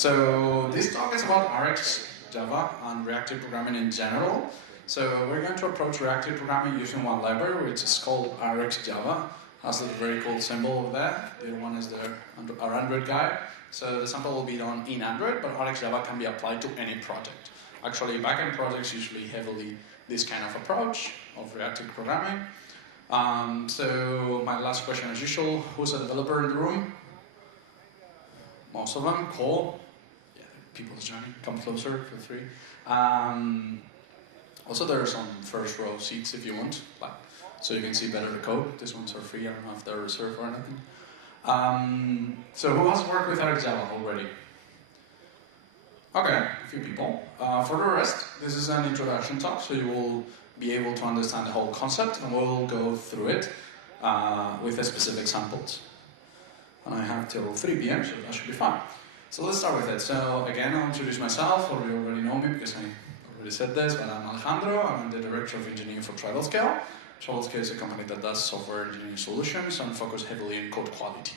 So this talk is about RxJava and reactive programming in general. So we're going to approach reactive programming using one library, which is called RxJava. Has a very cool symbol over there. The one is our Android guy. So the sample will be done in Android, but RxJava can be applied to any project. Actually, backend projects usually heavily this kind of approach of reactive programming. So my last question as usual, who's a developer in the room? Most of them, cool. Yeah, people's journey, come closer, feel free. Also there are some first row seats if you want, so you can see better the code. These ones are free, I don't know if they're reserved or anything. So who has worked with RxJava already? Okay, a few people. For the rest, this is an introduction talk, so you will be able to understand the whole concept, and we'll go through it with the specific samples. And I have till 3 p.m, so that should be fun. So let's start with it. So again, I'll introduce myself, or you already know me because I already said this, but I'm Alejandro. I'm the Director of Engineering for TribalScale. TribalScale is a company that does software engineering solutions and focus heavily on code quality.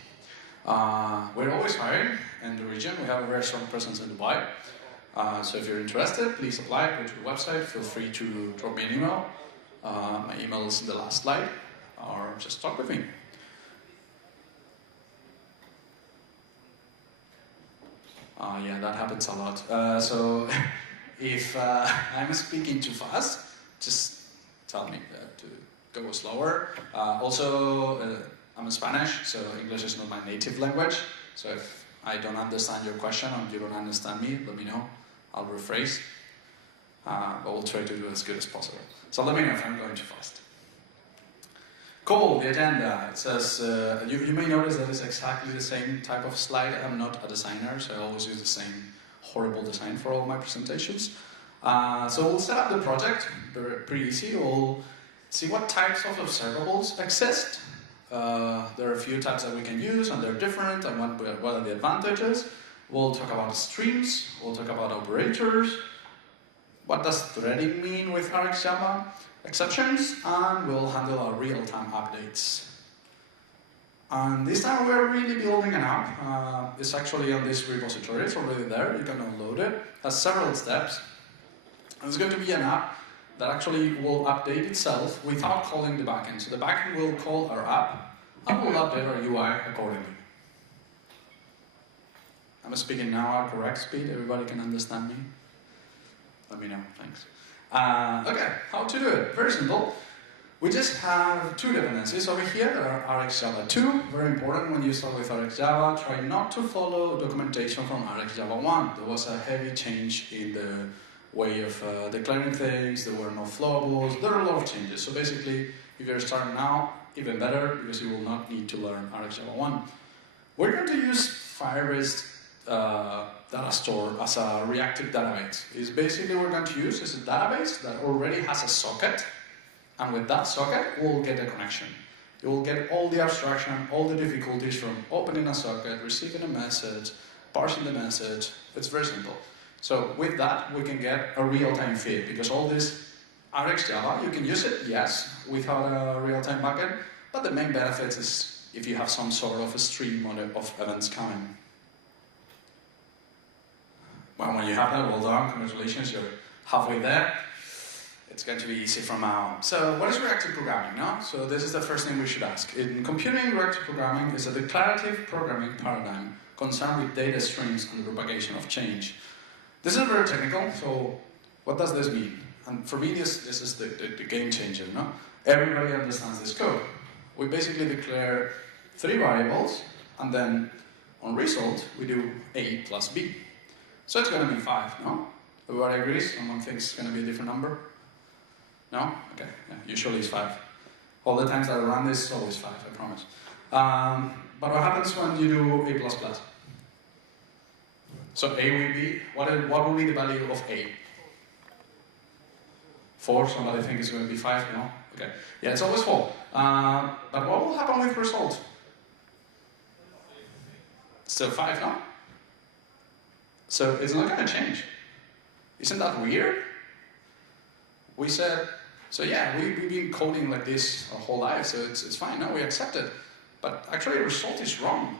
We're always hiring in the region. We have a very strong presence in Dubai. So if you're interested, please apply, go to the website, feel free to drop me an email. My email is in the last slide, or just talk with me. Yeah, that happens a lot. So if I'm speaking too fast, just tell me to go slower. Also, I'm Spanish, so English is not my native language. So if I don't understand your question or you don't understand me, let me know. I'll rephrase. But we'll try to do as good as possible. So let me know if I'm going too fast. Cool, the agenda. It says, you may notice that it's exactly the same type of slide. I'm not a designer, so I always use the same horrible design for all my presentations. So we'll set up the project, pretty easy. We'll see what types of observables exist. There are a few types that we can use, and they're different, and what are the advantages. We'll talk about streams, we'll talk about operators, what does threading mean with RxJava, exceptions, and we'll handle our real-time updates. And this time we're really building an app. It's actually on this repository, it's already there, you can download it. It has several steps. And it's going to be an app that actually will update itself without calling the backend. So the backend will call our app, and will update our UI accordingly. I'm speaking now at correct speed, everybody can understand me? Let me know, thanks. Okay, how to do it? Very simple. We just have two dependencies over here that are RxJava 2. Very important when you start with RxJava, try not to follow documentation from RxJava 1. There was a heavy change in the way of declaring things, there were no flowables, there are a lot of changes. So basically, if you're starting now, even better, because you will not need to learn RxJava 1. We're going to use Firebase data store as a reactive database. It's basically what we're going to use is a database that already has a socket, and with that socket, we'll get a connection. You will get all the abstraction, all the difficulties from opening a socket, receiving a message, parsing the message. It's very simple. So with that, we can get a real-time feed, because all this RxJava, you can use it, yes, without a real-time backend, but the main benefit is if you have some sort of a stream of events coming. Well, when you have that, well done, congratulations, you're halfway there. It's going to be easy from now on. So what is reactive programming, no? So this is the first thing we should ask. In computing, reactive programming is a declarative programming paradigm concerned with data streams and the propagation of change. This is very technical, so what does this mean? And for me, this is the game changer, no? Everybody understands this code. We basically declare 3 variables, and then on result, we do A plus B. So it's going to be 5, no? Everybody agrees? Someone thinks it's going to be a different number? No? Okay, yeah, usually it's 5. All the times that I run this, it's always 5, I promise. But what happens when you do A++? So A will be, what will be the value of A? 4, somebody think it's going to be 5, no? Okay, yeah, it's always 4. But what will happen with result? Still 5, no? So it's not going to change. Isn't that weird? We said, so yeah, we've been coding like this our whole life, so it's fine, no, we accept it. But actually the result is wrong.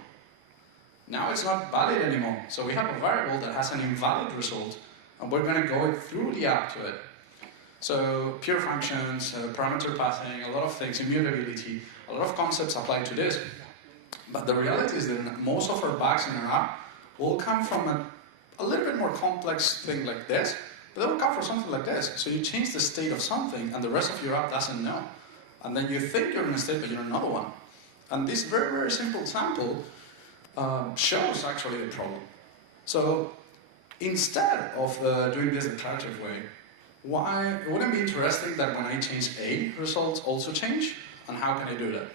Now it's not valid anymore. So we have a variable that has an invalid result, and we're going to go through the app to it. So pure functions, parameter passing, a lot of things, immutability, a lot of concepts apply to this. But the reality is that most of our bugs in our app will come from a little bit more complex thing like this, but they will come from something like this. So you change the state of something, and the rest of your app doesn't know. And then you think you're in a state, but you're in another one. And this very, very simple example shows actually the problem. So instead of doing this the declarative way, why wouldn't it be interesting that when I change A, results also change? And how can I do that?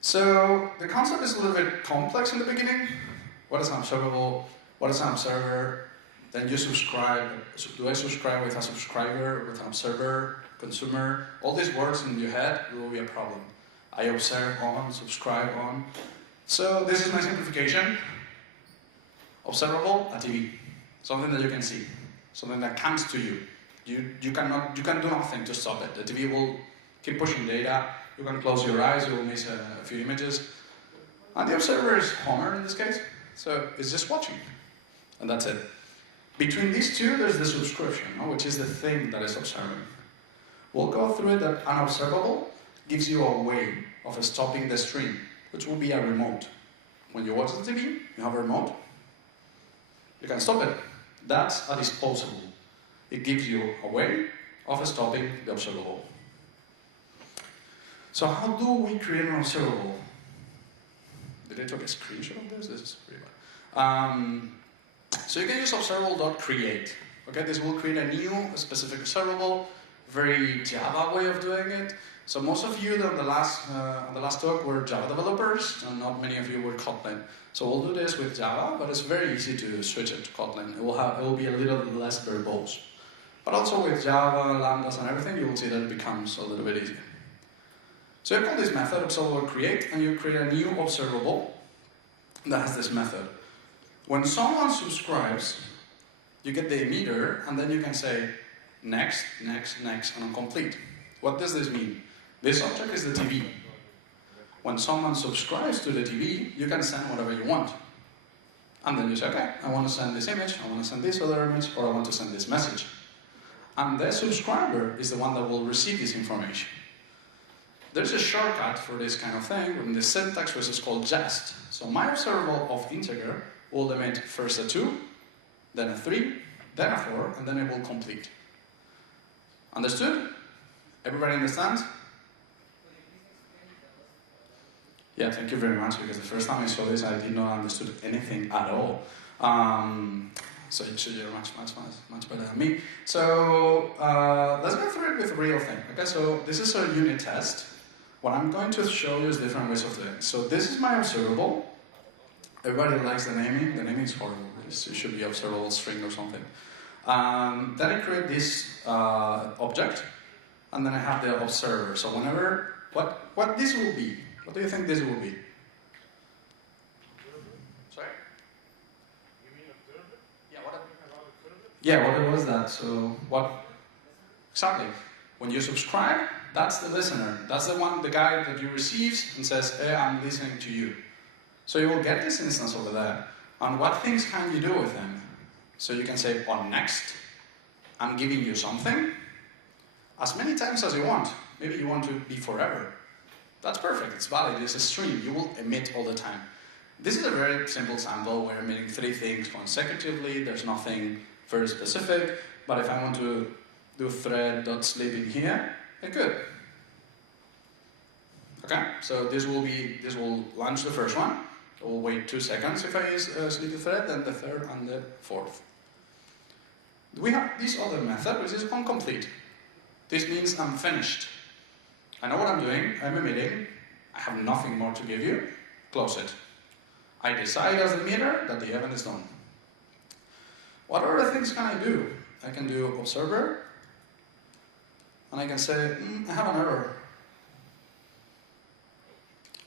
So the concept is a little bit complex in the beginning. What is an observable? What is an observer? Then you subscribe. Do I subscribe with a subscriber, with an observer, consumer? All these words in your head will be a problem. I observe on, subscribe on. So this is my simplification. Observable, a TV. Something that you can see. Something that comes to you. You can do nothing to stop it. The TV will keep pushing data. You can close your eyes, you will miss a few images. And the observer is Homer in this case. So it's just watching. And that's it. Between these two, there's the subscription, which is the thing that is observing. We'll go through it that an observable gives you a way of stopping the stream, which will be a remote. When you watch the TV, you have a remote. You can stop it. That's a disposable. It gives you a way of stopping the observable. So how do we create an observable? Did I take a screenshot of this? This is pretty bad. So you can use observable.create. Okay, this will create a new specific observable, very Java way of doing it. So most of you on the last talk were Java developers, and not many of you were Kotlin. So we'll do this with Java, but it's very easy to switch it to Kotlin. It will be a little bit less verbose. But also with Java, lambdas, and everything, you will see that it becomes a little bit easier. So you call this method observable.create, and you create a new observable that has this method. When someone subscribes, you get the emitter, and then you can say next, next, next, and complete. What does this mean? This object is the TV. When someone subscribes to the TV, you can send whatever you want. And then you say, okay, I want to send this image, I want to send this other image, or I want to send this message. And the subscriber is the one that will receive this information. There's a shortcut for this kind of thing, in the syntax which is called jest. So my observable of integer will emit first a 2, then a 3, then a 4, and then it will complete. Understood? Everybody understands? Yeah, thank you very much, because the first time I saw this, I did not understood anything at all. So you're much better than me. So let's go through it with a real thing. Okay, so this is a unit test. What I'm going to show you is different ways of doing it. So this is my observable. Everybody likes the naming. The naming is horrible. It should be observable string or something. Then I create this object, and then I have the observer. So whenever, what this will be? What do you think this will be? Sorry? You mean observer? Yeah, what was that? So what? Exactly. When you subscribe, that's the listener. That's the guy that you receives and says, hey, I'm listening to you. So you will get this instance over there. And what things can you do with them? So you can say, on next, I'm giving you something as many times as you want. Maybe you want to be forever. That's perfect. It's valid. It's a stream. You will emit all the time. This is a very simple sample. We're emitting 3 things consecutively. There's nothing very specific. But if I want to do thread.sleep in here, I could. Okay, so this will launch the first one. It will wait 2 seconds if I sleep the thread, then the third and the fourth. We have this other method, which is onComplete. This means I'm finished. I know what I'm doing, I'm emitting, I have nothing more to give you, close it. I decide as the emitter that the event is done. What other things can I do? I can do observer, and I can say, I have an error.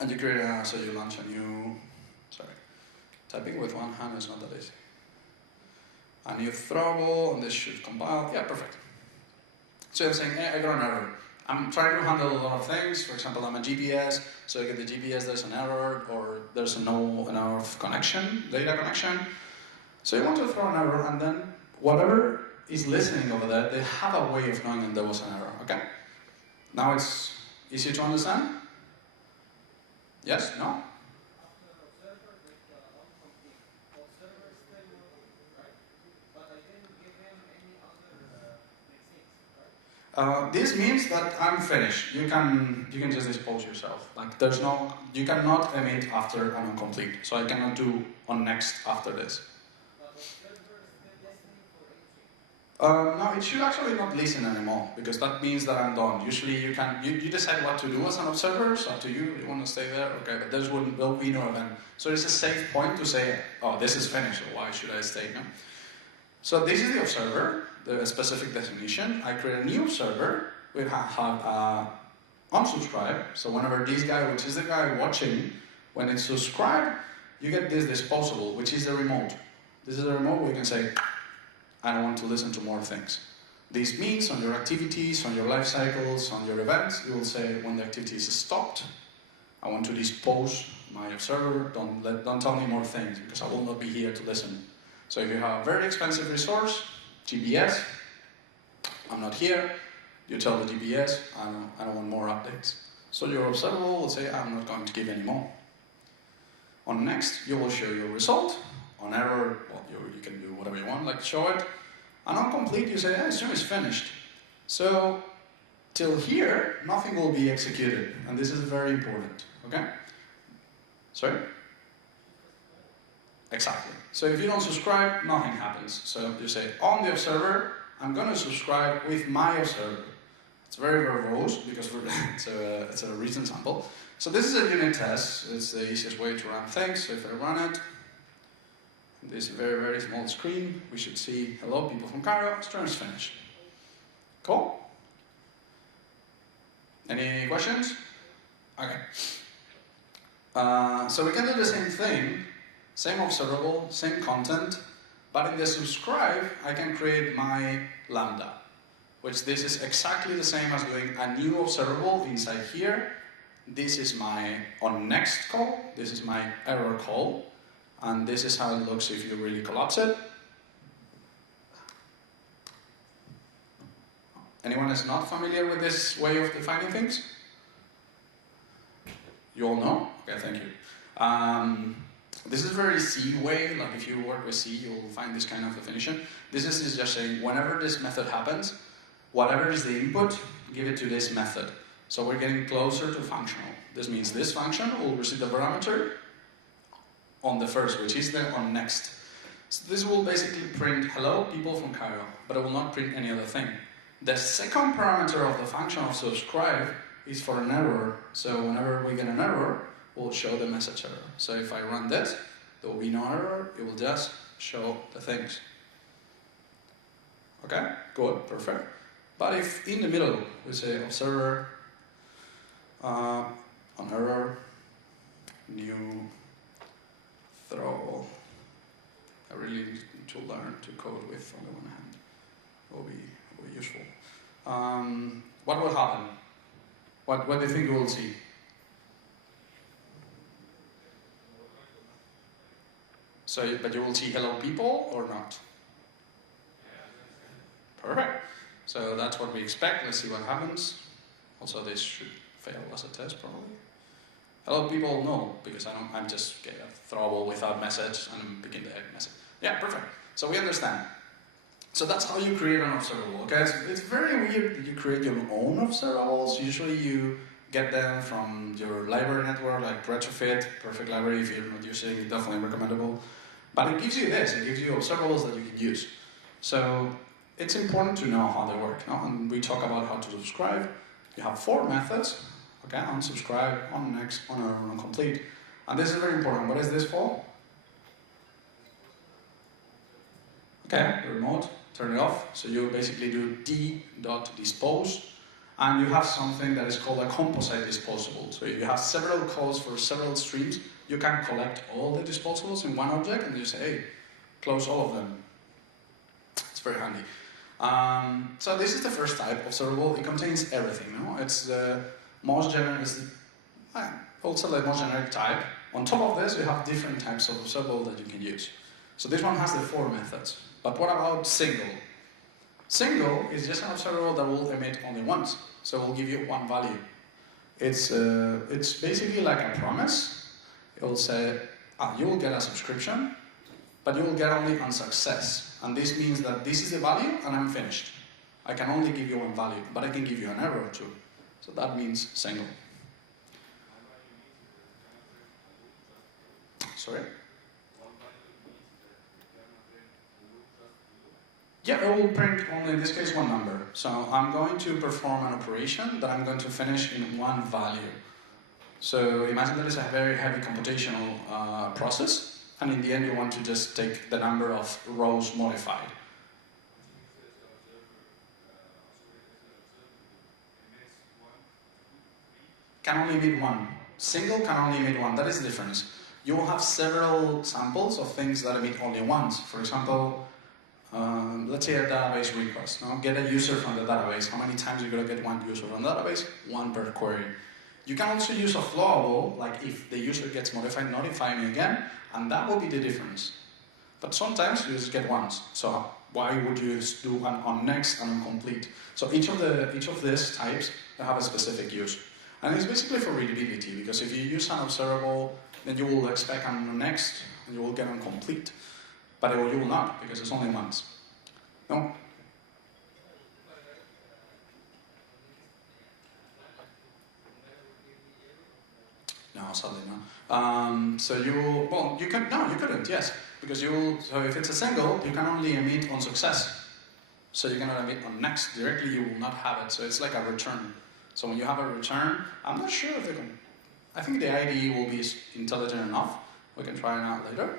And you create so you launch a new, typing with one hand is not that easy. A new throttle, and this should compile, yeah, perfect. So I'm saying, hey, I got an error. I'm trying to handle a lot of things. For example, I'm a GPS, so I get the GPS, there's an error, or there's no enough connection, data connection. So you want to throw an error, and then whatever is listening over there, they have a way of knowing that there was an error, okay? Now it's easy to understand? Yes? No? This means that I'm finished. You can just dispose yourself. Like there's no, you cannot emit after an incomplete. So I cannot do on next after this. No, it should actually not listen anymore because that means that I'm done. Usually you decide what to do as an observer. It's up to you. You want to stay there, okay? But there will be no event. So it's a safe point to say, oh, this is finished. So why should I stay? No? So this is the observer. The specific definition. I create a new observer. We have unsubscribe. So whenever this guy, which is the guy watching, when it's subscribed, you get this disposable, which is the remote. This is the remote where you can say, I don't want to listen to more things. This means on your activities, on your life cycles, on your events, you will say when the activity is stopped, I want to dispose my observer. Don't tell me more things because I will not be here to listen. So if you have a very expensive resource, GPS, I'm not here, you tell the GPS, I don't want more updates. So your observable will say, I'm not going to give any more. On next, you will show your result. On error, well, you can do whatever you want, like show it. And on complete, you say, hey, stream is finished. So, till here, nothing will be executed. And this is very important, okay? Sorry? Exactly. So if you don't subscribe, nothing happens. So you say, on the observer, I'm going to subscribe with my observer. It's very verbose because it's a recent sample. So this is a unit test. It's the easiest way to run things. So if I run it, this very, very small screen, we should see, hello, people from Cairo, stream is finished. Cool? Any questions? Okay. So we can do the same thing. Same observable, same content, but in the subscribe, I can create my lambda, which this is exactly the same as doing a new observable inside here. This is my on next call, this is my error call, and this is how it looks if you really collapse it. Anyone is not familiar with this way of defining things? You all know? Okay, thank you. This is very C way, like if you work with C, you'll find this kind of definition. This is just saying, whenever this method happens, whatever is the input, give it to this method. So we're getting closer to functional. This means this function will receive the parameter on the first, which is the on next. So this will basically print, hello, people from Cairo, but it will not print any other thing. The second parameter of the function of subscribe is for an error. So whenever we get an error, we'll show the message error. So if I run this, there will be no error, it will just show the things. Okay, good, perfect. But if in the middle we say observer, on error, new throw, I really need to learn to code with on the one hand. It will be useful. What will happen? What do you think we will see? So, but you will see hello people or not? Perfect. So that's what we expect. Let's see what happens. Also, this should fail as a test probably. Hello people, no, because I'm just getting a throwable without message and I'm picking the message. Yeah, perfect. So we understand. So that's how you create an observable. Okay, it's very weird that you create your own observables. Usually you get them from your library network, like Retrofit, perfect library. If you're not using it, definitely recommendable. But it gives you this, it gives you observables that you can use. So it's important to know how they work. No? And we talk about how to subscribe. You have 4 methods, okay? Unsubscribe, on next, on error, on complete. And this is very important. What is this for? Okay, the remote, turn it off. So you basically do d.dispose, and you have something that is called a composite disposable. So if you have several calls for several streams, you can collect all the disposables in one object and you say, hey, close all of them. It's very handy. So this is the first type, observable. It contains everything. No? It's the most generic, also the most generic type. On top of this, you have different types of observable that you can use. So this one has the 4 methods. But what about single? Single is just an observable that will emit only once. So it will give you one value. It's basically like a promise. It will say, you will get a subscription, but you will get only on success. And this means that this is the value and I'm finished. I can only give you one value, but I can give you an error too. So that means single. Sorry? Yeah, it will print only, in this case, one number. So I'm going to perform an operation that I'm going to finish in one value. So imagine that it's a very heavy computational process, and in the end you want to just take the number of rows modified. Can only emit one. Single can only emit one. That is the difference. You will have several samples of things that emit only once. For example, let's say a database request. No? Get a user from the database. How many times are you going to get one user from the database? One per query. You can also use a flowable, like if the user gets modified, notify me again, and that will be the difference. But sometimes you just get once. So why would you do an on next and on complete? So each of these types have a specific use. And it's basically for readability, because if you use an observable, then you will expect an on next, and you will get on complete. But you will not, because it's only once. No? No, sadly no. So you couldn't, yes. Because so if it's a single, you can only emit on success. So you cannot emit on next. Directly you will not have it. So it's like a return. So when you have a return, I'm not sure if I think the IDE will be intelligent enough. We can try it out later.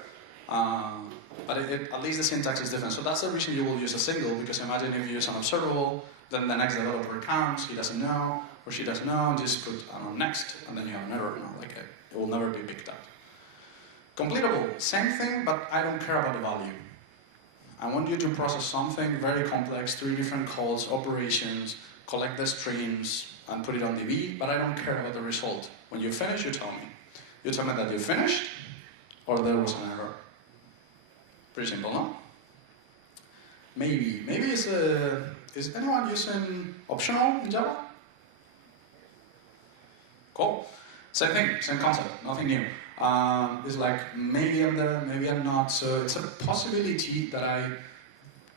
But at least the syntax is different. So that's the reason you will use a single, because imagine if you use an observable, then the next developer counts, he doesn't know, or she doesn't know, and just put on next, and then you have an error. No, like it will never be picked up. Completable, same thing, but I don't care about the value. I want you to process something very complex, 3 different calls, operations, collect the streams, and put it on DB, but I don't care about the result. When you finish, you tell me. You tell me that you finished, or there was an error. Pretty simple, no? Maybe is anyone using optional in Java? Cool. Same thing, same concept, nothing new. It's like maybe I'm there, maybe I'm not. So it's a possibility that I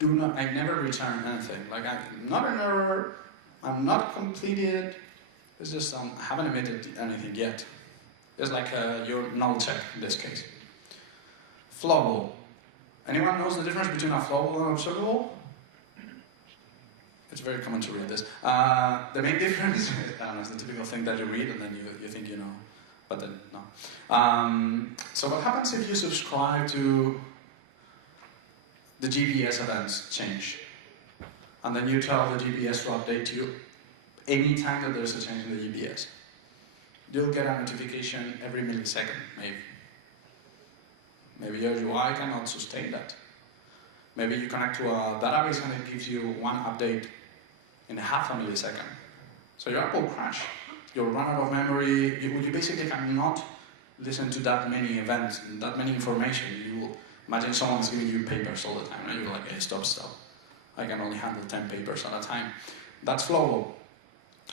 never return anything. Like I'm not an error, I'm not completed. It's just I haven't emitted anything yet. It's like your null check in this case. Flowable. Anyone knows the difference between a flowable and observable? It's very common to read this. The main difference, I don't know, it's the typical thing that you read and then you think you know, but then no. So what happens if you subscribe to the GPS events change? And then you tell the GPS to update you any time that there's a change in the GPS. You'll get a notification every millisecond, maybe. Maybe your UI cannot sustain that. Maybe you connect to a database and it gives you one update in half a millisecond. So your app will crash. You'll run out of memory. You basically cannot listen to that many events, that many information. You will imagine someone's giving you papers all the time, and you're like, hey, stop. I can only handle 10 papers at a time. That's flowable.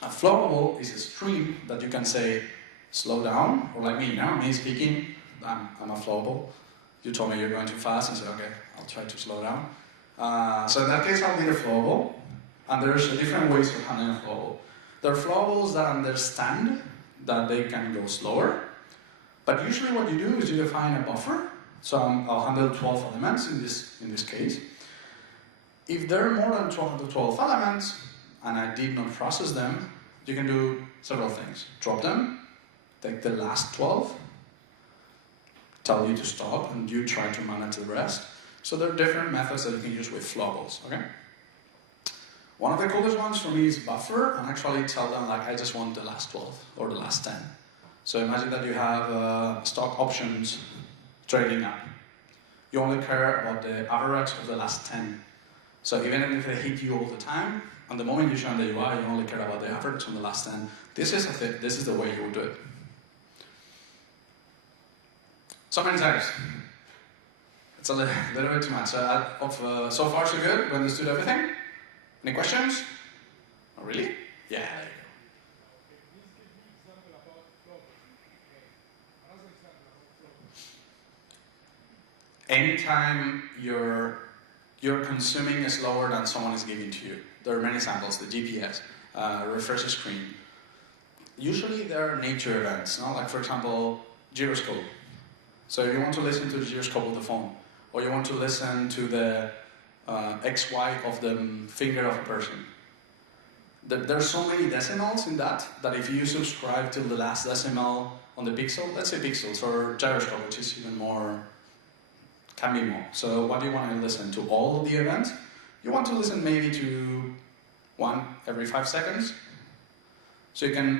A flowable is a stream that you can say, slow down, or like me speaking, I'm a flowable. You told me you're going too fast, and I said, okay, I'll try to slow down. So in that case, I'll be a flowable, and there's different ways of handling a flowable. There are flowables that understand that they can go slower, but usually what you do is you define a buffer. So I'll handle 12 elements in this case. If there are more than 12 elements, and I did not process them, you can do several things. Drop them, take the last 12, tell you to stop, and you try to manage the rest. So there are different methods that you can use with flowables, okay? One of the coolest ones for me is buffer, and actually tell them, like, I just want the last 12, or the last 10. So imagine that you have stock options trading up. You only care about the average of the last 10. So even if they hit you all the time, and the moment you show on the UI, you only care about the average on the last 10. This is the way you would do it. So many types. It's a little bit too much. So far so good. We understood everything. Any questions? Oh, really? Yeah. There you go. Anytime you're consuming slower than someone is giving to you. There are many samples, the GPS, refresh the screen. Usually there are nature events, no? Like for example, gyroscope. So if you want to listen to the gyroscope of the phone, or you want to listen to the XY of the finger of a person. There are so many decimals in that if you subscribe to the last decimal on the pixel, let's say pixels, or gyroscope, which is even more, can be more. So what do you want to listen to? All of the events? You want to listen maybe to one every 5 seconds. So you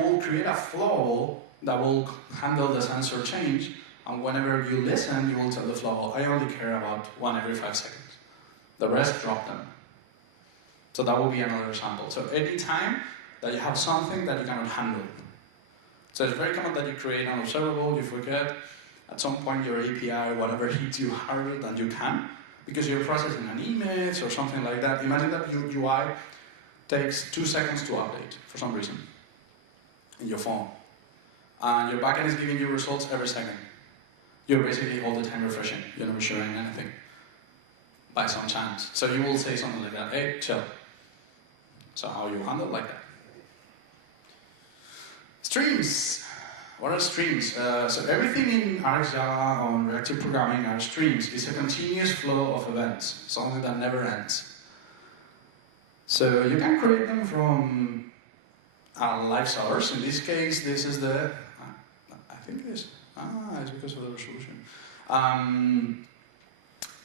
will create a flow that will handle the sensor change, and whenever you listen, you will tell the flow, I only care about one every 5 seconds. The rest, drop them. So that will be another example. So any time that you have something that you cannot handle. So it's very common that you create an observable, you forget, at some point your API, whatever, hits you harder than you can, because you're processing an image or something like that. Imagine that your UI takes 2 seconds to update for some reason in your phone. And your backend is giving you results every second. You're basically all the time refreshing. You're not showing anything by some chance. So you will say something like that, hey, chill. So how you handle like that? Streams. What are streams? So everything in RxJava on reactive programming are streams. It's a continuous flow of events, something that never ends. So you can create them from a live source. In this case, this is the, I think it's because of the resolution.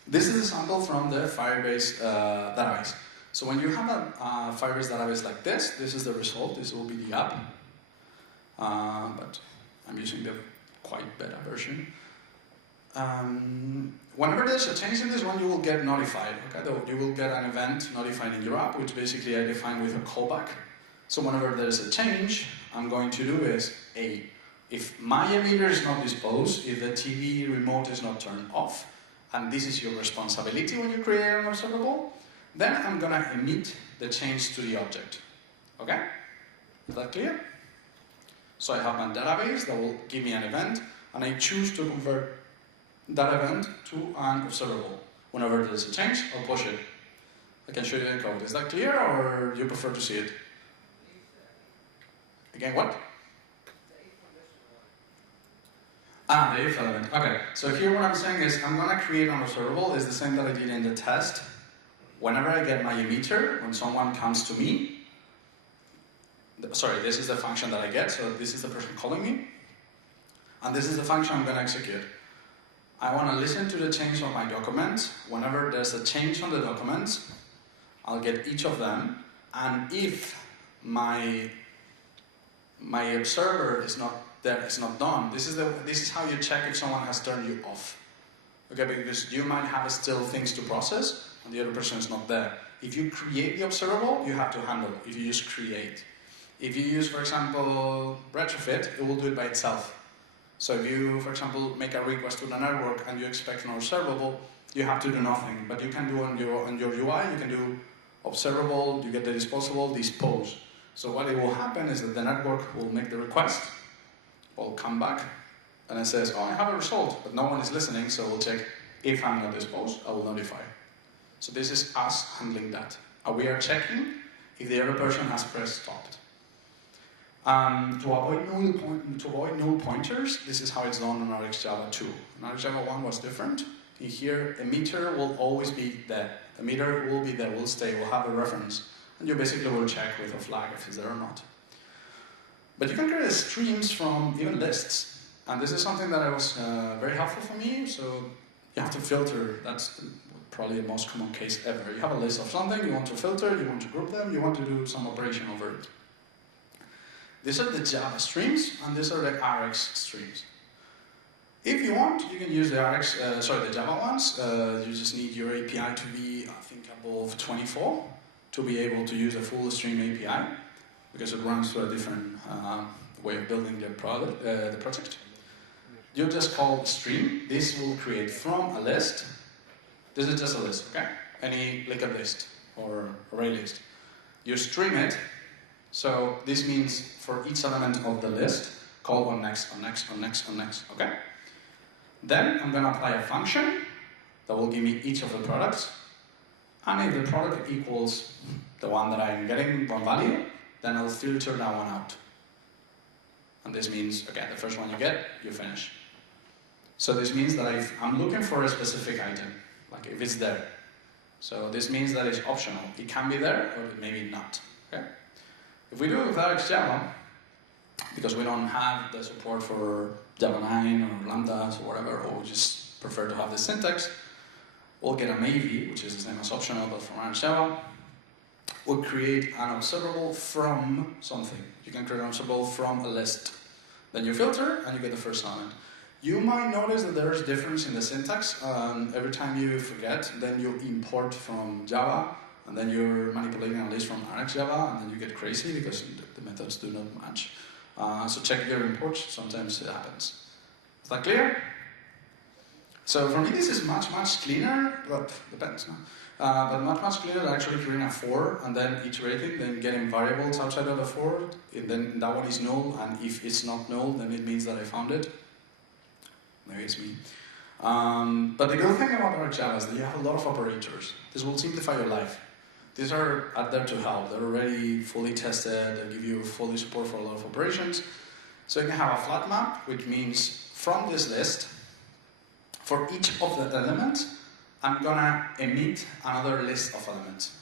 This is a sample from the Firebase database. So when you have a Firebase database like this is the result. This will be the app. But I'm using the quite beta version. Whenever there's a change in this one, you will get notified. Okay, you will get an event notified in your app, which basically I define with a callback. So whenever there's a change, I'm going to do is if my emitter is not disposed, if the TV remote is not turned off, and this is your responsibility when you create an observable, then I'm going to emit the change to the object. Okay? Is that clear? So I have my database that will give me an event, and I choose to convert that event to an observable. Whenever there's a change, I'll push it. I can show you the code. Is that clear, or do you prefer to see it? Again, what? The if element. Okay, so here what I'm saying is I'm going to create an observable. It's the same that I did in the test. Whenever I get my emitter, when someone comes to me, sorry, this is the function that I get, so this is the person calling me, and this is the function I'm going to execute. I want to listen to the change of my documents. Whenever there's a change on the documents, I'll get each of them, and if my observer is not there, is not done, this is how you check if someone has turned you off. Okay, because you might have still things to process, and the other person is not there. If you create the observable, you have to handle it. If you use create. If you use, for example, retrofit, it will do it by itself. So if you, for example, make a request to the network and you expect an observable, you have to do nothing. But you can do on your UI, you can do observable, you get the disposable, dispose. So what it will happen is that the network will make the request, will come back, and it says, oh, I have a result, but no one is listening, so we'll check if I'm not disposed, I will notify. So this is us handling that. We are checking if the other person has pressed stopped. To avoid null pointers, this is how it's done on RxJava 2. In RxJava 1 was different. In here, emitter will always be there. Emitter will be there, will stay, will have a reference. And you basically will check with a flag if it's there or not. But you can create streams from even lists. And this is something that was very helpful for me. So you have to filter. That's probably the most common case ever. You have a list of something, you want to filter, you want to group them, you want to do some operation over it. These are the Java streams, and these are the Rx streams. If you want, you can use the the Java ones. You just need your API to be, I think, above 24 to be able to use a full stream API, because it runs through a different way of building the project. You just call stream. This will create from a list. This is just a list, okay? Any linked list or array list. You stream it. So this means for each element of the list, call on next, on next, on next, on next, okay? Then I'm going to apply a function that will give me each of the products. And if the product equals the one that I'm getting, one value, then I'll filter that one out. And this means, okay, the first one you get, you finish. So this means that if I'm looking for a specific item, like if it's there. So this means that it's optional. It can be there, or maybe not, okay? If we do it with RxJava, because we don't have the support for Java 9 or Lambdas or whatever, or we just prefer to have the syntax, we'll get a maybe, which is the same as optional, but from RxJava. We'll create an observable from something. You can create an observable from a list. Then you filter, and you get the first element. You might notice that there is difference in the syntax. Every time you forget, then you import from Java, and then you're manipulating a list from RxJava, and then you get crazy because the methods do not match. So check your imports, sometimes it happens. Is that clear? So for me this is much, much cleaner, but depends, no? But much, much cleaner than actually creating a for, and then iterating, then getting variables outside of the for, and then that one is null, and if it's not null, then it means that I found it. Maybe it's me. But the good thing about RxJava is that you have a lot of operators. This will simplify your life. These are out there to help. They're already fully tested. They give you fully support for a lot of operations. So you can have a flat map, which means from this list, for each of the elements, I'm gonna emit another list of elements.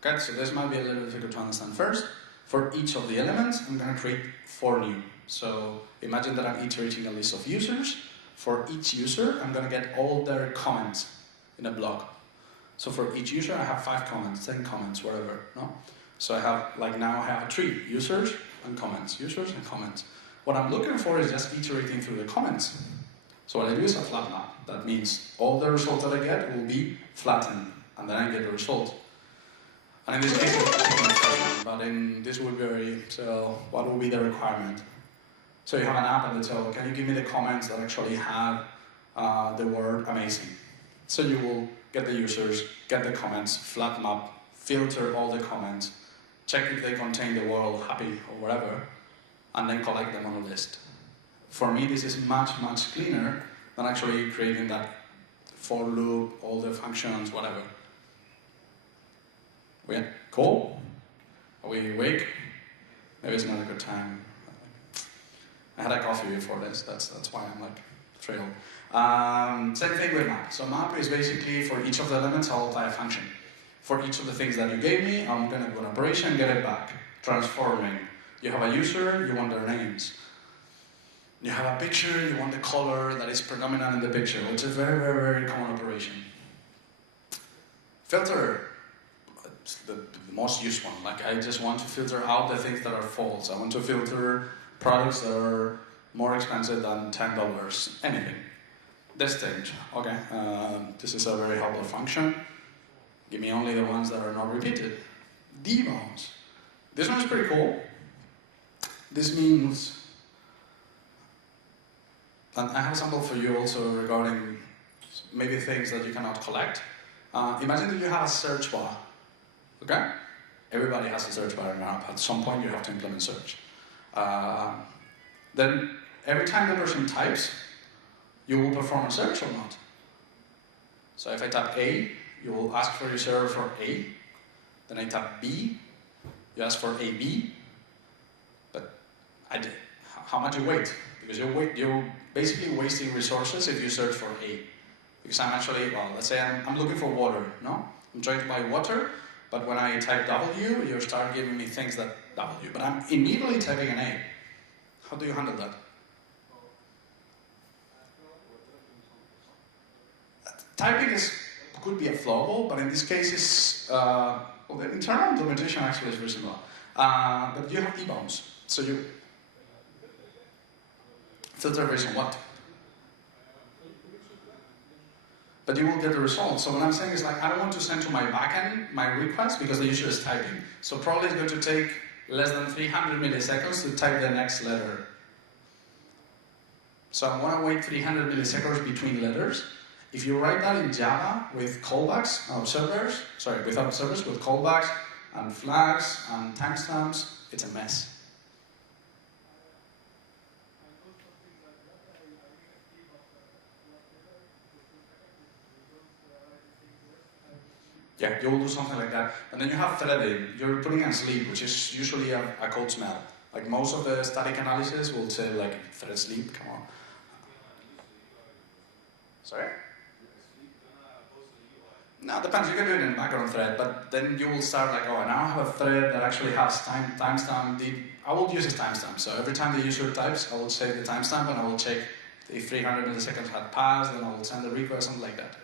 Okay, so this might be a little difficult to understand first. For each of the elements, I'm gonna create 4 new. So imagine that I'm iterating a list of users. For each user, I'm gonna get all their comments in a block. So for each user, I have 5 comments, 10 comments, whatever, no? So I have, like now I have a tree, users and comments, users and comments. What I'm looking for is just iterating through the comments. So what I do is a flat map. That means all the results that I get will be flattened, and then I get the result. And in this case, but in this would vary, so what will be the requirement? So you have an app and they tell, can you give me the comments that actually have the word amazing? So you will get the users, get the comments, flat map, filter all the comments, check if they contain the word happy or whatever, and then collect them on a list. For me, this is much, much cleaner than actually creating that for loop, all the functions, whatever. We cool? Are we awake? Maybe it's not a good time. I had a coffee before this, that's why I'm like thrilled. Same thing with map. So map is basically for each of the elements, I'll apply a function. For each of the things that you gave me, I'm going to do an operation, get it back. Transforming. You have a user, you want their names. You have a picture, you want the color that is predominant in the picture, which is a very, very, very common operation. Filter. It's the most used one. Like I just want to filter out the things that are false. I want to filter products that are more expensive than $10. Anything. This stage. Okay. This is a very helpful function. Give me only the ones that are not repeated. Debounce. This one is pretty cool. This means, and I have a sample for you also regarding maybe things that you cannot collect. Imagine that you have a search bar. Okay? Everybody has a search bar in our app. At some point you have to implement search. Then every time the person types, you will perform a search or not. So if I tap A, you will ask for your server for A. Then I tap B, you ask for AB. But how much you wait? Because you're basically wasting resources if you search for A. Because I'm actually, well, let's say I'm looking for water, no? I'm trying to buy water, but when I type W, you start giving me things that W. But I'm immediately typing an A. How do you handle that? Typing could be a flowable, but in this case, well, the internal implementation actually is reasonable. But you have debounce, so you filter based on what? but you will get the result. So what I'm saying is like, I don't want to send to my backend my request because the user is typing. So probably it's going to take less than 300 milliseconds to type the next letter. So I want to wait 300 milliseconds between letters. If you write that in Java with callbacks, with observers, with callbacks and flags and timestamps, it's a mess. Yeah, you will do something like that. And then you have threading. You're putting in sleep, which is usually a code smell. Like most of the static analysis will say like thread sleep, come on. Sorry? No, it depends. You can do it in background thread, but then you will start like, oh, now I have a thread that actually has timestamp. I will use a timestamp. So every time the user types, I will save the timestamp and I will check if 300 milliseconds had passed, then I will send a request, something like that.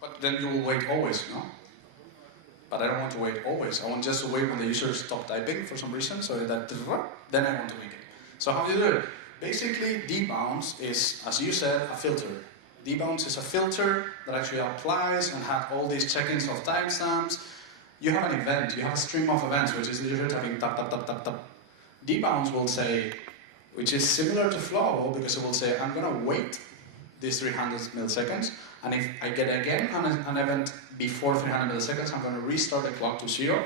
But then you will wait always, no? But I don't want to wait always. I want just to wait when the user stops typing for some reason, so that then I want to make it. So how do you do it? Basically, debounce is, as you said, a filter. Debounce is a filter that actually applies and has all these check-ins of timestamps. You have an event, you have a stream of events, which is the user typing tap, tap, tap, tap, tap. Debounce will say, which is similar to Flow, because it will say, I'm going to wait these 300 milliseconds, and if I get again an event before 300 milliseconds, I'm going to restart the clock to 0.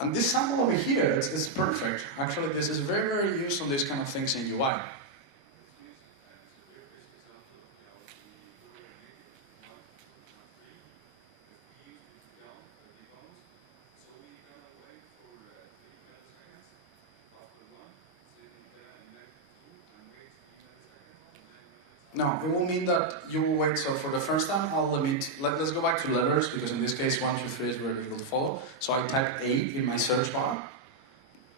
And this sample over here, it's perfect. Actually, this is very, very used on these kind of things in UI. No, it will mean that you will wait. So for the first time, I'll limit. Let's go back to letters, because in this case, 1, 2, 3 is very difficult to follow. So I type A in my search bar,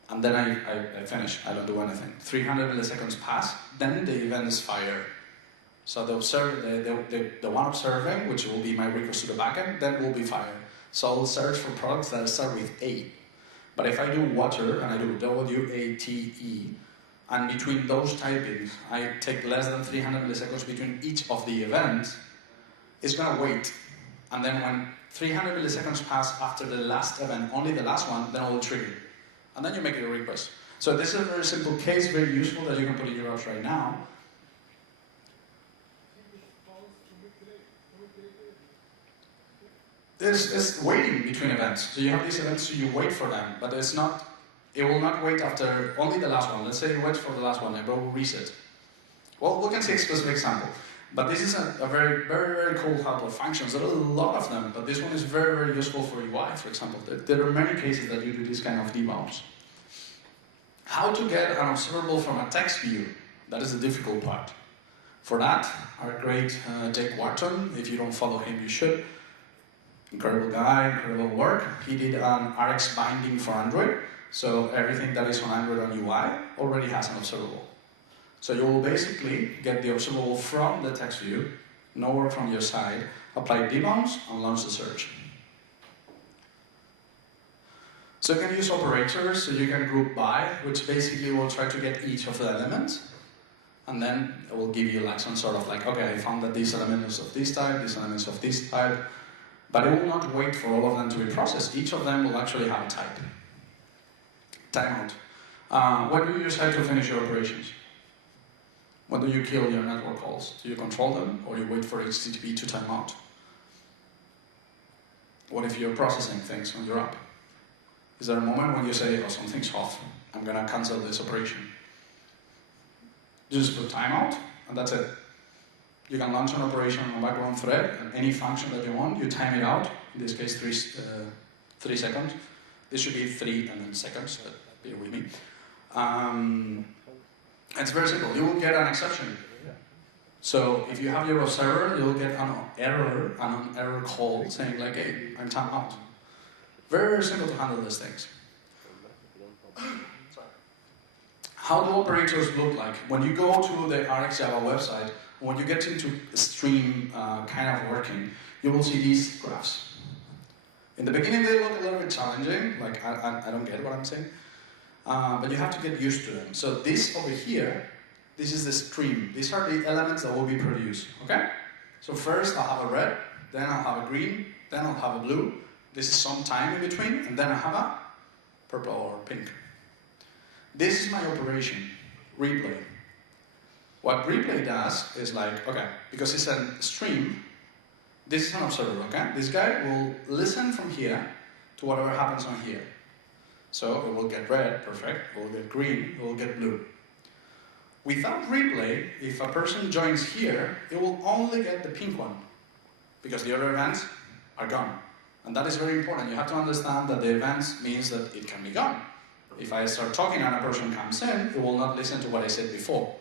and then I finish. I don't do anything. 300 milliseconds pass, then the event is fired. So the one observing, which will be my request to the backend, then will be fired. So I'll search for products that start with A. But if I do water, and I do W-A-T-E, and between those typings, I take less than 300 milliseconds between each of the events, it's going to wait. And then when 300 milliseconds pass after the last event, only the last one, then I will trigger. And then you make your request. So this is a very simple case, very useful, that you can put in your apps right now. It's waiting between events. So you have these events, so you wait for them, but it's not. It will not wait after only the last one. Let's say you wait for the last one, and it will reset. Well, we can see a specific example. But this is a very, very, very cool couple of functions. There are a lot of them, but this one is very, very useful for UI, for example. There are many cases that you do this kind of debounce. How to get an observable from a text view? That is the difficult part. For that, our great Jake Wharton, if you don't follow him, you should. Incredible guy, incredible work. He did an RxBinding for Android. So everything that is on Android on UI already has an observable. So you will basically get the observable from the text view, nowhere from your side, apply debounce, and launch the search. So you can use operators, so you can group by, which basically will try to get each of the elements, and then it will give you like some sort of like, okay, I found that these elements of this type, these elements of this type, but it will not wait for all of them to be processed. Each of them will actually have a type. Timeout. When do you decide to finish your operations? When do you kill your network calls? Do you control them, or you wait for HTTP to time out? What if you're processing things on your app? Is there a moment when you say, oh, something's off, I'm going to cancel this operation? You just put timeout, and that's it. You can launch an operation on a background thread, and any function that you want, you time it out. In this case, 3 seconds. This should be 3 and then seconds, so bear with me. It's very simple. You will get an exception. So if you have your observer, you'll get an error call saying like, hey, I'm timed out. Very, very simple to handle these things. How do operators look like? When you go to the RxJava website, when you get into stream kind of working, you will see these graphs. In the beginning, they look a little bit challenging, like I don't get what I'm saying, but you have to get used to them. So this over here, this is the stream. These are the elements that will be produced, okay? So first I'll have a red, then I'll have a green, then I'll have a blue. This is some time in between, and then I have a purple or pink. This is my operation, replay. What replay does is like, okay, because it's a stream, this is an observer, okay? This guy will listen from here to whatever happens on here. So it will get red, perfect, it will get green, it will get blue. Without replay, if a person joins here, it will only get the pink one, because the other events are gone. And that is very important. You have to understand that the events means that it can be gone. If I start talking and a person comes in, it will not listen to what I said before.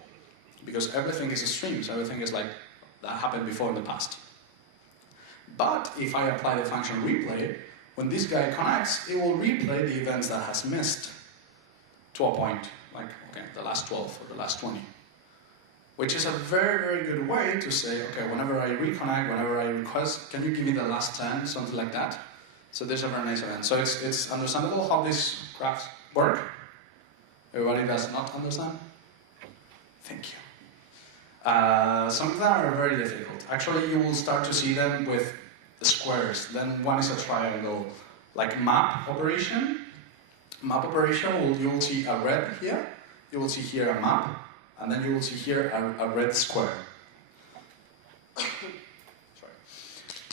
Because everything is a stream, so everything is like, that happened before in the past. But if I apply the function replay, when this guy connects, it will replay the events that has missed to a point, like, okay, the last 12 or the last 20. Which is a very, very good way to say, okay, whenever I reconnect, whenever I request, can you give me the last 10, something like that? So there's a very nice event. So it's understandable how these graphs work. Everybody does not understand? Thank you. Some of them are very difficult. Actually, you will start to see them with squares. Then one is a triangle, like map operation. Map operation, you will see a red here. You will see here a map. And then you will see here a red square. Sorry.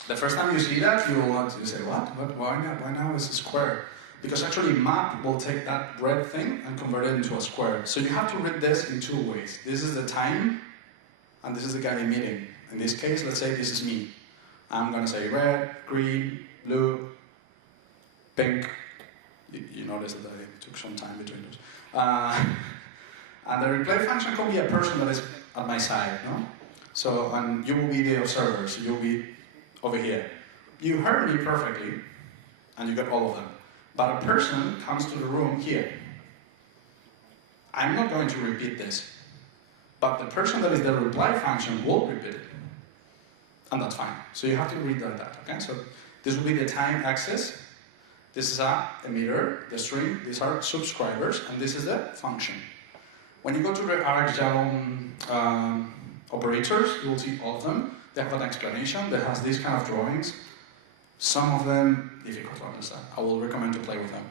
The first time you see that, you will want to say, what? Why now is a square? Because actually map will take that red thing and convert it into a square. So you have to read this in two ways. This is the time, and this is the guy emitting. In this case, let's say this is me. I'm going to say red, green, blue, pink. You notice that I took some time between those. And the replay function can be a person that is at my side, no? So, and you will be the observer, so you'll be over here. You heard me perfectly, and you got all of them. But a person comes to the room here. I'm not going to repeat this, but the person that is the reply function will repeat it. And that's fine. So you have to read like that, okay? So this will be the time axis. This is a emitter, the string, these are subscribers, and this is the function. When you go to the RxJava operators, you will see all of them. They have an explanation that has these kind of drawings. Some of them difficult to understand. I will recommend to play with them.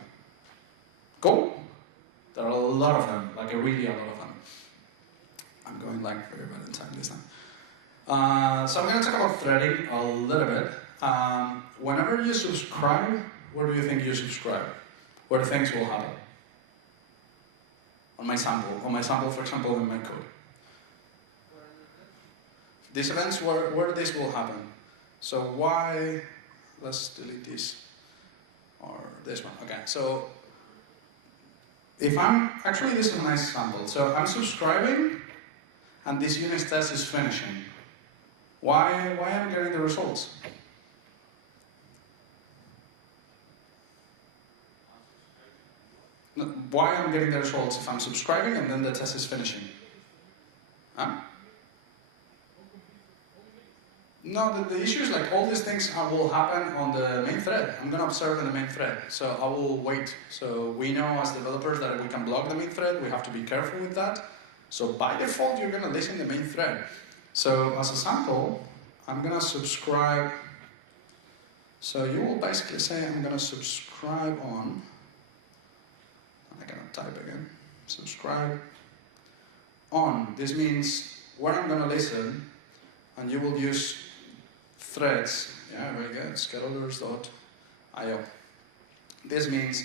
Go! There are a lot of them, like really a lot of them. I'm going like very bad in time this time. So I'm going to talk about threading a little bit. Whenever you subscribe, where do you think you subscribe? Where things will happen? On my sample, for example, in my code. These events where this will happen. So why, let's delete this, or this one, okay. So if actually this is a nice sample. So I'm subscribing, and this unit test is finishing. Why am I getting the results? No, why I'm getting the results if I'm subscribing and then the test is finishing? Huh? No, the issue is like all these things will happen on the main thread. I'm going to observe in the main thread, so I will wait. So we know as developers that we can block the main thread. We have to be careful with that. So by default, you're going to listen to the main thread. So as a sample, I'm going to subscribe. So you will basically say I'm going to subscribe on. I cannot type again. Subscribe on. This means where I'm going to listen, and you will use threads. Yeah, very good. Schedulers.io. This means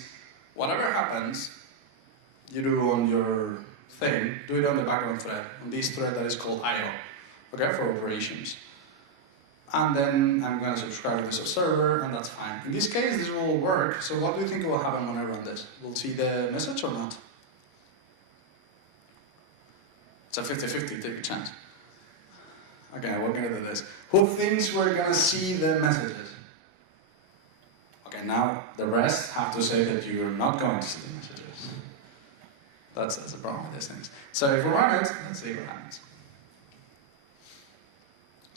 whatever happens, you do on your thing, do it on the background thread, on this thread that is called IO, okay, for operations. And then I'm going to subscribe to this observer, and that's fine. In this case, this will work. So what do you think will happen when I run this? We'll see the message or not? It's a 50-50, take a chance. Okay, we're going to do this. Who thinks we're going to see the messages? Okay, now the rest have to say that you're not going to see the messages. That's the problem with these things. So if we run it, let's see what happens.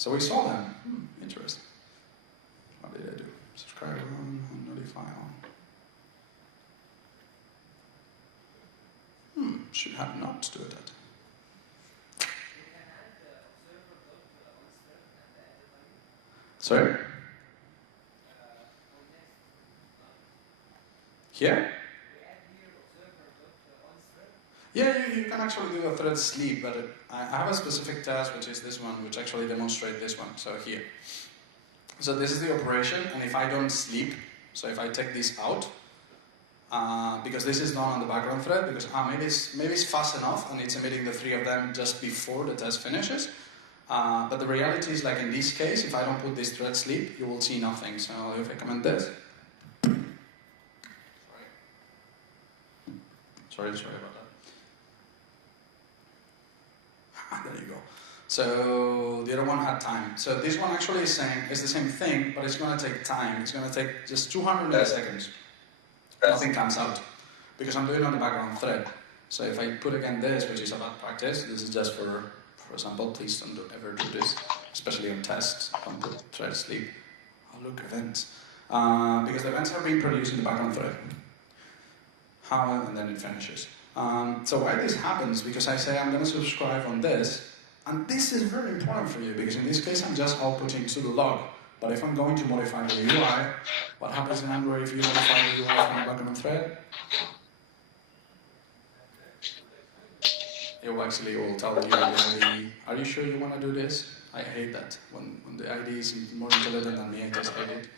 So we saw them. Interesting. What did I do? Subscribe on, notify on. Should have not do that. Sorry? Here? Yeah, you can actually do a thread sleep, but I have a specific task, which is this one, which actually demonstrates this one. So here. So this is the operation, and if I don't sleep, so if I take this out, because this is not on the background thread, because maybe it's fast enough, and it's emitting the 3 of them just before the test finishes. But the reality is, like in this case, if I don't put this thread sleep, you will see nothing. So if I comment this, sorry about that. There you go. So the other one had time. So this one actually is the same thing, but it's going to take time. It's going to take just 200 milliseconds. Nothing comes out because I'm doing it on the background thread. So if I put again this, which is a bad practice, this is just for example, please don't ever do this, especially on tests. Don't put thread sleep. Oh look, events. Because the events are being produced in the background thread. And then it finishes. So why this happens, because I say I'm going to subscribe on this, and this is very important for you, because in this case I'm just outputting to the log. But if I'm going to modify the UI, what happens in Android if you modify the UI from the background thread? It will actually tell you the ID. Are you sure you want to do this? I hate that. When the ID is more intelligent than me, I just hate it.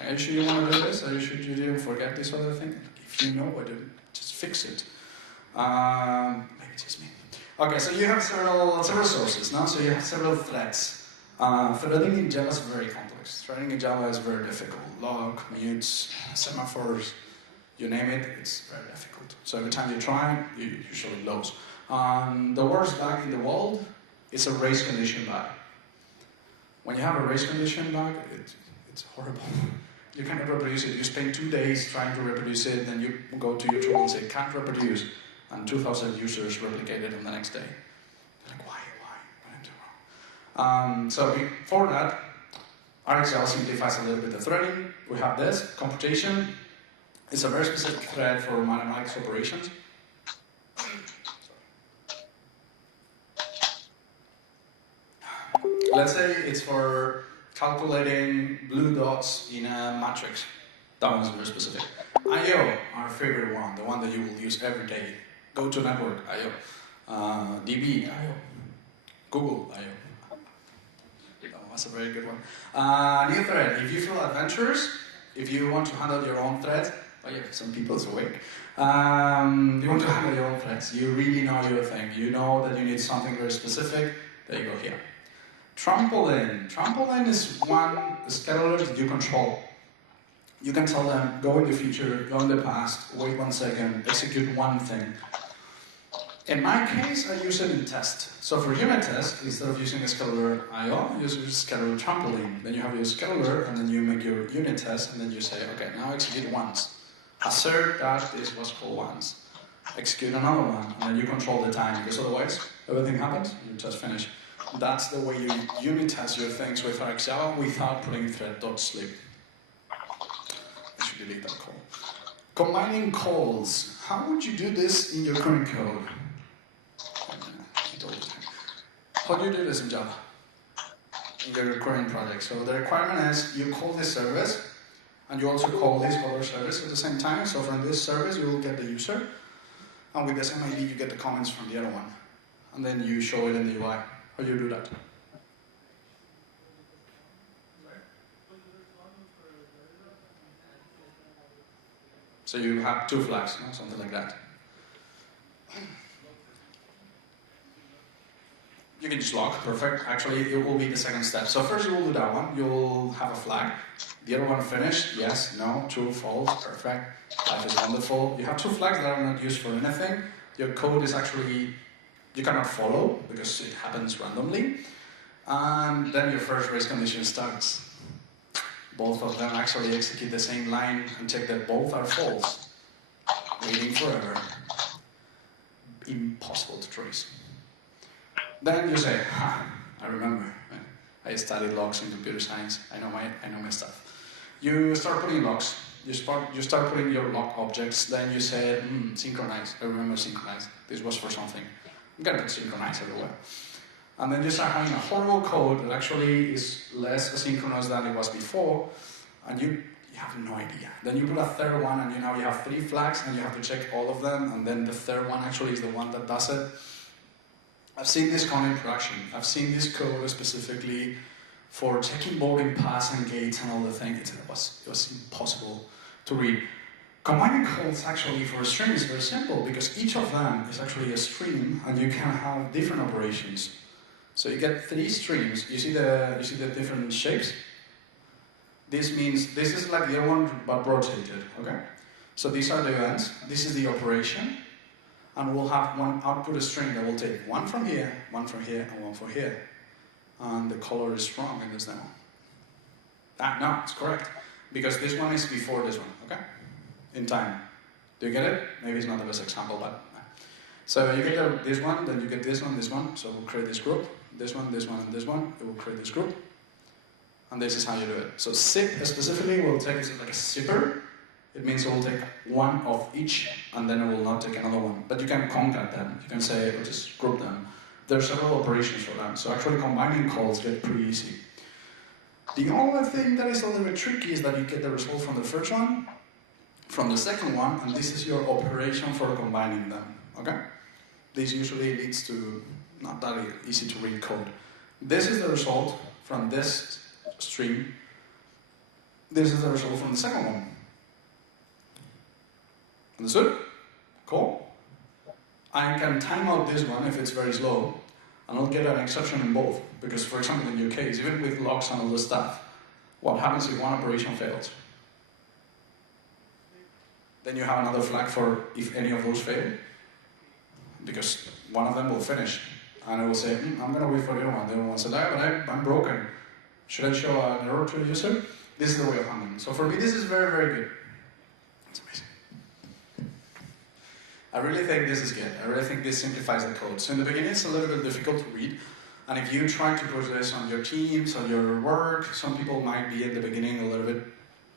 Are you sure you want to do this? Are you sure you didn't forget this other thing? If you know what to do, just fix it. Maybe it's just me. Okay, so you have several sources now, so you have several threads. Threading in Java is very complex. Threading in Java is very difficult. Log, mutes, semaphores, you name it, it's very difficult. So every time you try, you usually lose. The worst bug in the world is a race condition bug. When you have a race condition bug, it's horrible. You cannot reproduce it. You spend 2 days trying to reproduce it, then you go to your tool and say, can't reproduce, and 2,000 users replicate it on the next day. They're like, why? What am I doing wrong? So before that, RxJava simplifies a little bit the threading. We have this, computation. It's a very specific thread for mathematics operations. Let's say it's for calculating blue dots in a matrix. That one's very specific. I/O, our favorite one, the one that you will use every day. Go to network, I/O. DB, I/O. Google, I/O. That was a very good one. New thread. If you feel adventurous, if you want to handle your own thread, oh yeah, some people's awake. You want to handle your own threads. You really know your thing. You know that you need something very specific. There you go here. Trampoline. Trampoline is one scheduler that you control. You can tell them, go in the future, go in the past, wait 1 second, execute one thing. In my case, I use it in test. So for unit test, instead of using a scheduler I/O, you use scheduler trampoline. Then you have your scheduler, and then you make your unit test, and then you say, okay, now execute once. Assert that this was called once. Execute another one, and then you control the time, because otherwise, everything happens, you just finish. That's the way you unit test your things with RxJava without putting thread.sleep. I should delete that call. Combining calls. How would you do this in your current code? How do you do this in Java? In your current project. So the requirement is you call this service, and you also call this other service at the same time. So from this service, you will get the user, and with the same ID, you get the comments from the other one. And then you show it in the UI. How do you do that? So you have 2 flags, no? Something like that. You can just log, perfect. Actually, it will be the second step. So first you will do that one. You'll have a flag. The other one finished, yes, no, true, false, perfect. Life is wonderful. You have 2 flags that are not used for anything. Your code is actually, you cannot follow because it happens randomly. And then your first race condition starts. Both of them actually execute the same line and check that both are false. Waiting forever. Impossible to trace. Then you say, I remember. I studied logs in computer science. I know my stuff. You start putting logs. You start putting your log objects. Then you say synchronize. I remember synchronize. This was for something. I'm gonna put synchronize everywhere. And then you start having a horrible code that actually is less asynchronous than it was before, and you have no idea. Then you put a third one, and now you have 3 flags, and you have to check all of them, and then the third one actually is the one that does it. I've seen this code in production. I've seen this code specifically for checking boarding pass and gates and all the things. It was impossible to read. Combining codes actually for a string is very simple because each of them is actually a stream, and you can have different operations. So you get 3 streams. You see the different shapes? This means this is like the other one but rotated. Okay. So these are the events. This is the operation. And we'll have one output string that will take one from here, and one from here. And the color is wrong in this demo. No, it's correct. Because this one is before this one, okay? In time. Do you get it? Maybe it's not the best example, but... So you get this one, then you get this one, so we'll create this group. This one, and this one, it will create this group. And this is how you do it. So zip specifically will take it like a zipper. It means it will take one of each, and then it will not take another one. But you can concat them. You can say, or just group them. There are several operations for them. So actually combining calls get pretty easy. The only thing that is a little bit tricky is that you get the result from the first one, from the second one, and this is your operation for combining them. Okay? This usually leads to not that easy to read code. This is the result from this stream. This is the result from the second one. Understood? Cool. I can time out this one if it's very slow, and I'll get an exception in both. Because, for example, in your case, even with logs and all this stuff, what happens if one operation fails? Then you have another flag for if any of those fail, because one of them will finish, and it will say, I'm going to wait for the other one. The other one will say, but I'm broken. Should I show an error to the user? This is the way of handling it. So for me, this is very, very good. It's amazing. I really think this is good. I really think this simplifies the code. So in the beginning, it's a little bit difficult to read. And if you try to put this on your teams, on your work, some people might be at the beginning a little bit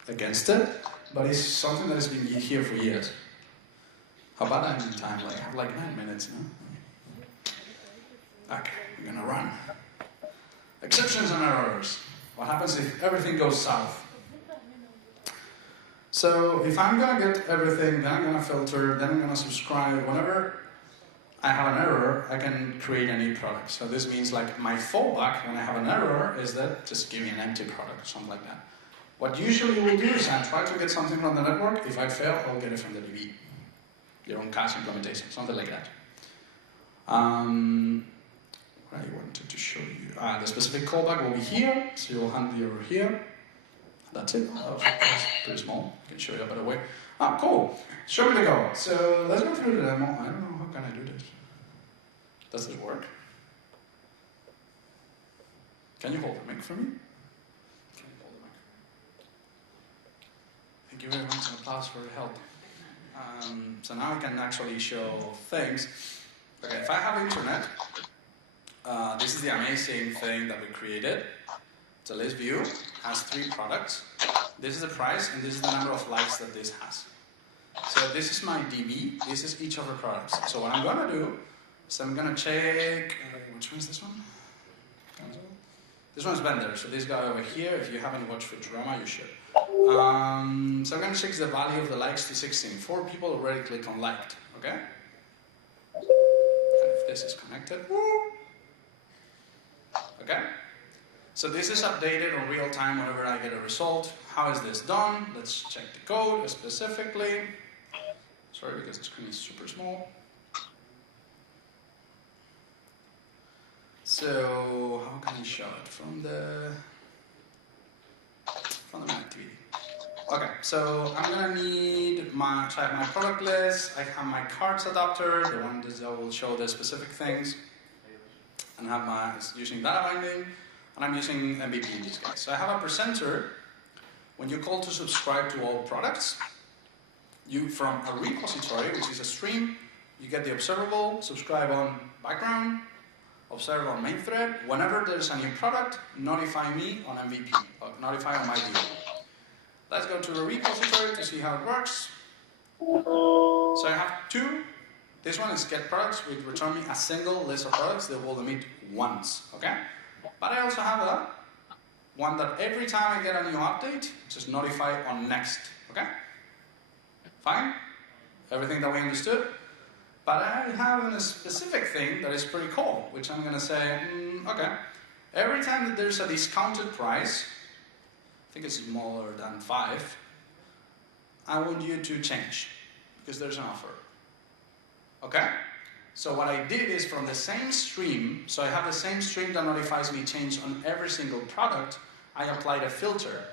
against it. But it's something that has been here for years. How about I'm in time? I have like 9 minutes, no? Okay, we're gonna run. Exceptions and errors. What happens if everything goes south? So if I'm gonna get everything, then I'm gonna filter, then I'm gonna subscribe. Whenever I have an error, I can create a new product. So this means like my fallback when I have an error is that just give me an empty product or something like that. What usually we'll do is I try to get something from the network. If I fail, I'll get it from the DB. Your own cache implementation, something like that. What I wanted to show you. The specific callback will be here, so you'll hand the error here. That's it. That's pretty small. I can show you a better way. Cool. Show me the go. So let's go through the demo. I don't know, how can I do this? Does this work? Can you hold the mic for me? Can you hold the mic? Thank you very much, and applause for your help. So now I can actually show things. Okay, if I have internet, this is the amazing thing that we created. It's a list view, has 3 products. This is the price, and this is the number of likes that this has. So this is my DB, this is each of the products. So what I'm gonna do is I'm gonna check, which one is this one? This one's vendor, so this guy over here, if you haven't watched Futurama, you should. So I'm gonna check the value of the likes to 16. 4 people already clicked on liked, okay? And if this is connected, okay? So this is updated in real time whenever I get a result. How is this done? Let's check the code specifically. Sorry, because the screen is super small. So how can I show it from the main activity? Okay, so I'm gonna need my product list. I have my cards adapter, the one that will show the specific things, and have my using data binding. And I'm using MVP in this case. So I have a presenter. When you call to subscribe to all products, you from a repository, which is a stream, you get the observable, subscribe on background, observable main thread, whenever there's a new product, notify me on MVP, or notify on my view. Let's go to the repository to see how it works. So I have two. This one is get products, which return me a single list of products that will emit once, okay? But I also have a one that every time I get a new update, just notify on next, okay? Fine? Everything that we understood? But I have a specific thing that is pretty cool, which I'm gonna say, okay, every time that there's a discounted price, I think it's smaller than 5, I want you to change, because there's an offer. Okay? So what I did is from the same stream, so I have the same stream that notifies me change on every single product, I applied a filter.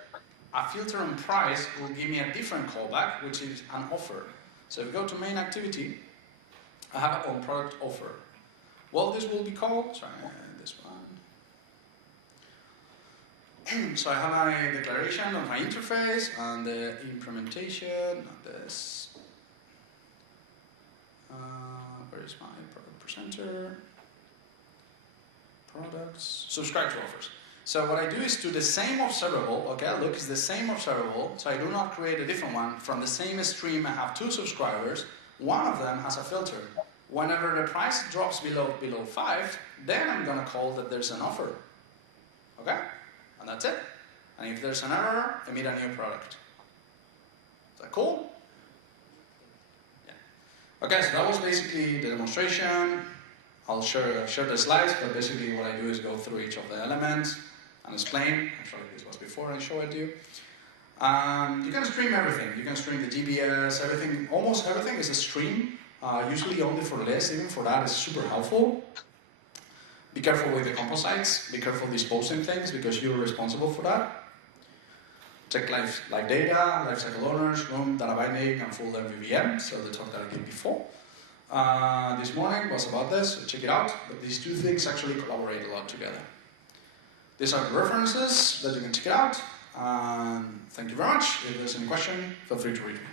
A filter on price will give me a different callback, which is an offer. So if we go to main activity, I have on product offer. Well, this will be called, sorry, this one. So I have my declaration of my interface and the implementation of this. Where is my product presenter? Products, subscribe to offers. So what I do is to the same observable, okay, look, it's the same observable, so I do not create a different one. From the same stream, I have 2 subscribers. One of them has a filter. Whenever the price drops below 5, then I'm going to call that there's an offer. Okay? And that's it. And if there's an error, emit a new product. Is that cool? Yeah. Okay, so that was basically the demonstration. I'll share the slides, but basically what I do is go through each of the elements and explain. Actually, this was before I showed it to you. You can stream everything. You can stream the GBS, everything. Almost everything is a stream. Usually only for lists. Even for that is super helpful. Be careful with the composites. Be careful disposing things because you're responsible for that. Check LiveData, lifecycle owners, room, databinding, and full MVVM. So the talk that I did before. This morning was about this, so check it out. But these two things actually collaborate a lot together. These are the references that you can check it out. Thank you very much. If there's any question, feel free to reach me.